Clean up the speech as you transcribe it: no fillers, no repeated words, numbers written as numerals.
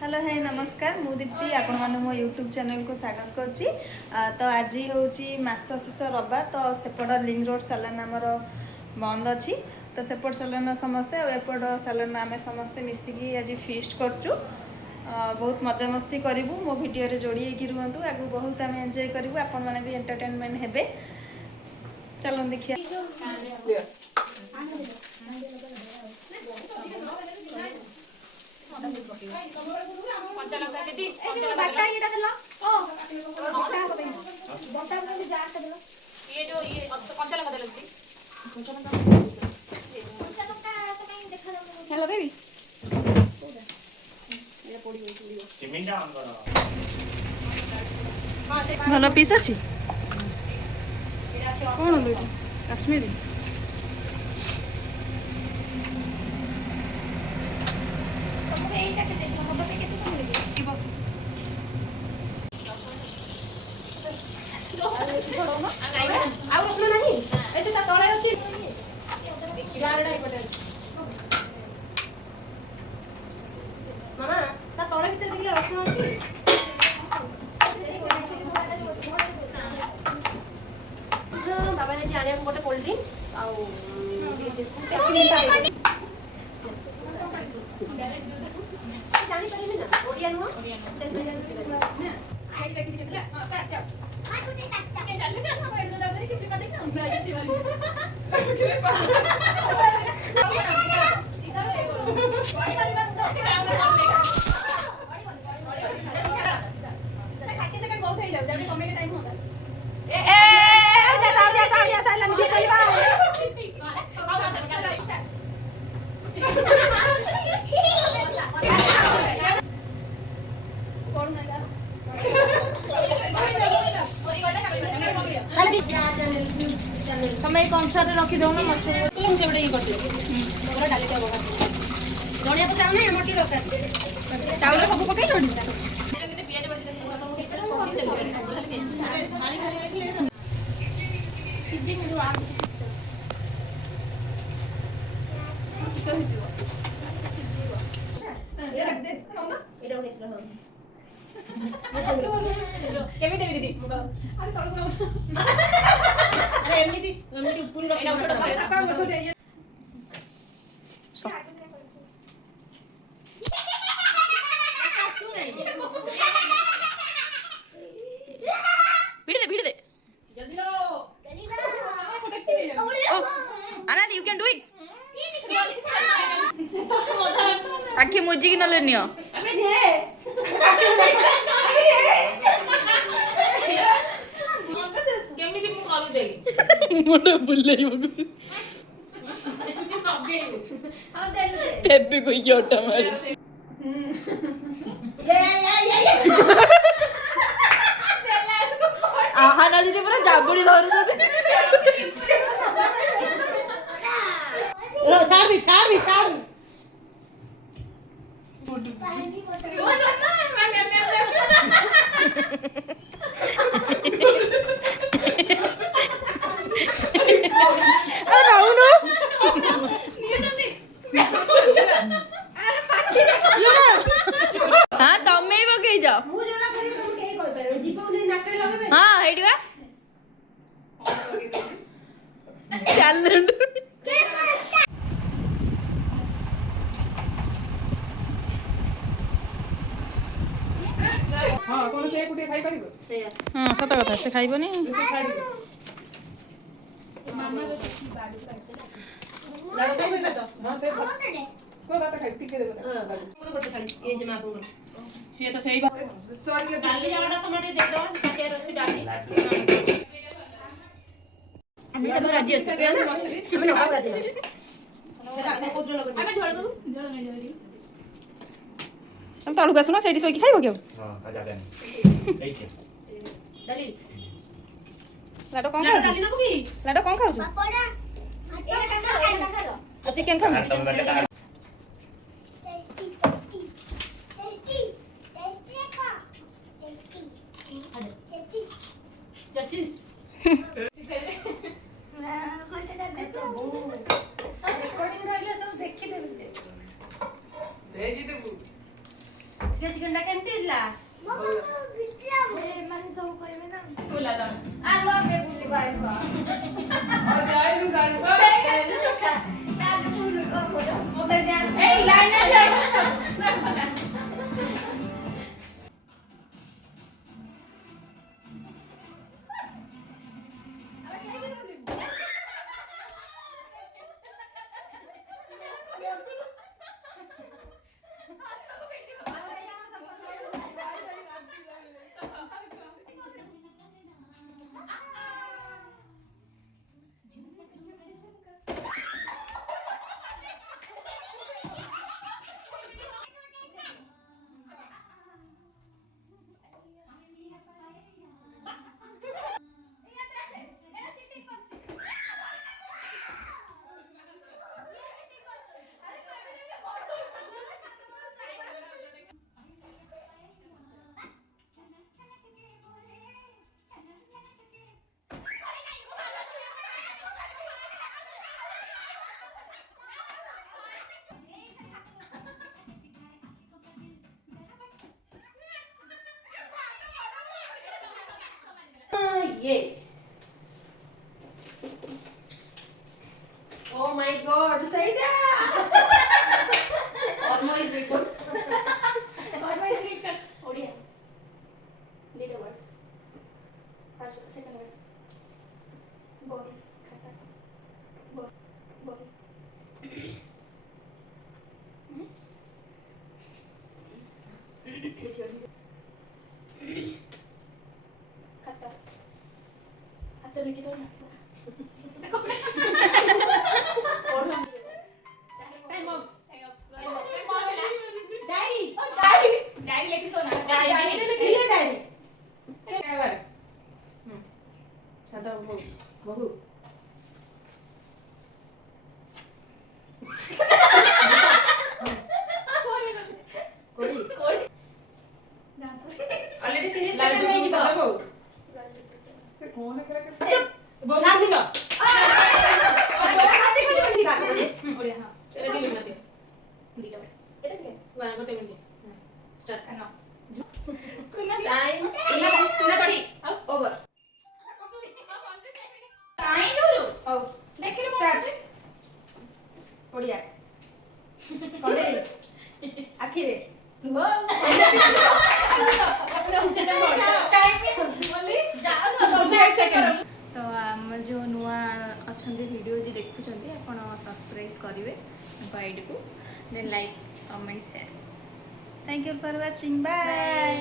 Hello है नमस्कार मु दीप्ति आपण माने मो यूट्यूब चैनल को स्वागत करची। तो आज होची मास शेष रविवार तो सेपट लिंक रोड सालान आमर बंद अच्छी तो सेपट सालान समस्ते और एपट सालान आम समस्ते मिसिकी आज फिस्ट करचु। बहुत मजा मस्ती करूँ मो भिडियो जोड़ी रुहतु आगु बहुत आम एंजॉय करूँ आपण मैंने भी एंटरटेनमेंट हेबे। चलो देखिए हेलो बेबी भल पीस अच्छी कौन दुईटा काश्मीरी गोटे कोल्ड ड्रिंक्स तमें कंसार रखी दो ना मशरूम से बड़े कर दे डाली चावल धनिया पत्ता आउने हमर की दरकार चावल सब पकई छोड़ी सिजी मुडू आ ये रख दे ना एटा उनेस रह केमिति दीदी अरे तळु अरे एमिति ऊपर एटा उठो का उठो दे ये भिड़ दे जल्दी लो आनंद यू कैन डू इट आखि मुजी की न लेनियो अबे दे केमिति मु करू दे मोटा बुल्ले मगु तेबे कोई जोटा मारे आहा ना दीदी पूरा जाबुड़ी धरू छाड़ भी हाँ तमें ही पकई जाओ हाँ हेडी बा टैलेंट हां कोन से कुटे खाई परिबो से हां सत कथा से खाइबनी मामा जो बाड़ी करते लाडो खाई में तो हां से कोई बात खाई टिके देबो हां पूरा गोटे खाई ए जे मां को से तो सही बात सॉरी डाली जावड़ा टमाटर दे दो सकेर अछि डाली আমি তো রাজি আছি আমি না রাজি আছি আমি ঝোল দো ঝোল নাই যাবি तुम तळु आसुना सेठी सोई खाइबो केउ हां आजा देन एई छे डाली लाडो कोन खाउ डाली ना बुकी लाडो कोन खाउ पकोड़ा एटा खा लो चिकन खा तुम बेटा टेस्टी का टेस्टी जचिस भेजी देबू ଦେଶିକା ଚିକେନ ଟା କେମିତି ହେଇଥିଲା? ଖୋଲା ତ ଏଇ ଲାଇନ ये ओ माय गॉड सईटा कर्म is record Odia need a word first second word body खाता बॉडी खाता हाथ नीचे करना time of diary diary Lekhi तो ना डायरी लिखिए डायरी क्या बार सादा बहु कोड़ी ऑलरेडी 30 सेकंड में ही सादा बहु नाम लिखो हाथी को नहीं लिखा ओडिया हां चलो नहीं लिखना they lead word Etah second one गोटे मिनट स्टार्ट करना टाइम सुना चढ़ी अब ओवर टाइम रो ओ देखि रे स्टार्ट ओडिया कोडे आखिरे तो आम जो नुआ अच्छा वीडियो जी देखुं आप सब्सक्राइब करेंगे आईडी को then like comment share thank you for watching bye.